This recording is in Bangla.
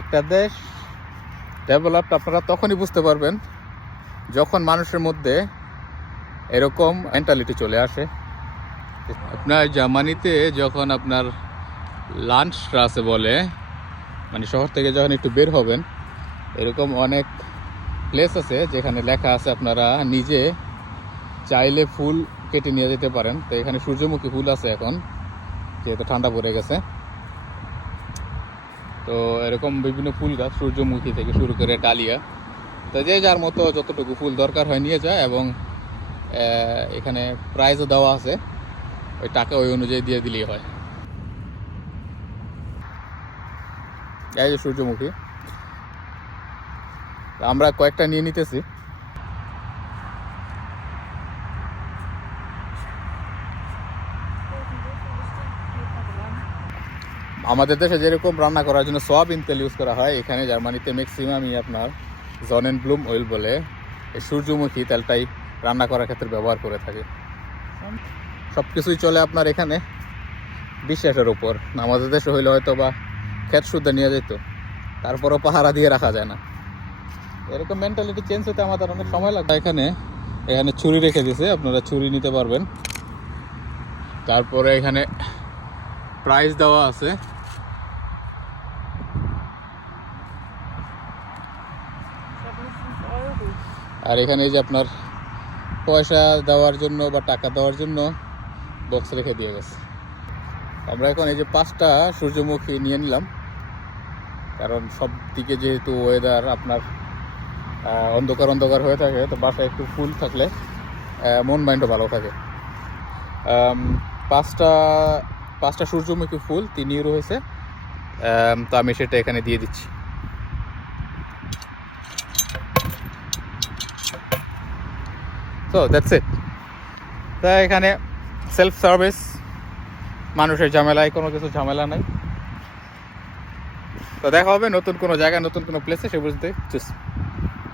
একটা দেশ ডেভেলপড আপনারা তখনই বুঝতে পারবেন যখন মানুষের মধ্যে এরকম মেন্টালিটি চলে আসে। আপনার জার্মানিতে যখন আপনার লান্ডস্ট্রাসে বলে, মানে শহর থেকে যখন একটু বের হবেন, এরকম অনেক প্লেস আছে যেখানে লেখা আছে আপনারা নিজে চাইলে ফুল কেটে নিয়ে যেতে পারেন। তো এখানে সূর্যমুখী ফুল আছে এখন, যেহেতু ঠান্ডা পড়ে গেছে। তো এরকম বিভিন্ন ফুল গাছ, সূর্যমুখী থেকে শুরু করে ডালিয়া, তো যে যার মতো যতটুকু ফুল দরকার হয় নিয়ে যায়। এবং এখানে প্রাইজও দেওয়া আছে, ওই টাকা ওই অনুযায়ী দিয়ে দিলেই হয়। এই যে সূর্যমুখী, আমরা কয়েকটা নিয়ে নিতেছি। আমাদের দেশে যেরকম রান্না করার জন্য সয়াবিন তেল ইউজ করা হয়, এখানে জার্মানিতে ম্যাক্সিমামই আপনার জনেনব্লুম অয়েল বলে এই সূর্যমুখী তেলটাই রান্না করার ক্ষেত্রে ব্যবহার করে থাকে। সব কিছুই চলে আপনার এখানে বিশ্বাসের উপর। আমাদের দেশে হইলে হয়তো বা ক্ষেত শুদ্ধ নিয়ে যেত, তারপরও পাহারা দিয়ে রাখা যায় না। এরকম মেন্টালিটি চেঞ্জ হতে আমাদের অনেক সময় লাগবে। এখানে ছুরি রেখে দিয়েছে, আপনারা ছুরি নিতে পারবেন। তারপরে এখানে প্রাইস দেওয়া আছে। আর এখানে এই যে আপনার পয়সা দেওয়ার জন্য বা টাকা দেওয়ার জন্য বক্স রেখে দিয়ে গেছে। আমরা এখন এই যে 5টা সূর্যমুখী নিয়ে নিলাম, কারণ সব দিকে যেহেতু ওয়েদার আপনার অন্ধকার অন্ধকার হয়ে থাকে, তো বাসায় একটু ফুল থাকলে মন মাইন্ডও ভালো থাকে। 5টা সূর্যমুখী ফুল 3 ইউরো হয়েছে। তো আমি সেটা এখানে দিয়ে দিচ্ছি। So that's it. তা এখানে সেলফ সার্ভিস, মানুষের ঝামেলায় কোনো কিছু ঝামেলা নাই। তো দেখা হবে নতুন কোনো জায়গায়, নতুন কোনো প্লেসে। সে বুঝতে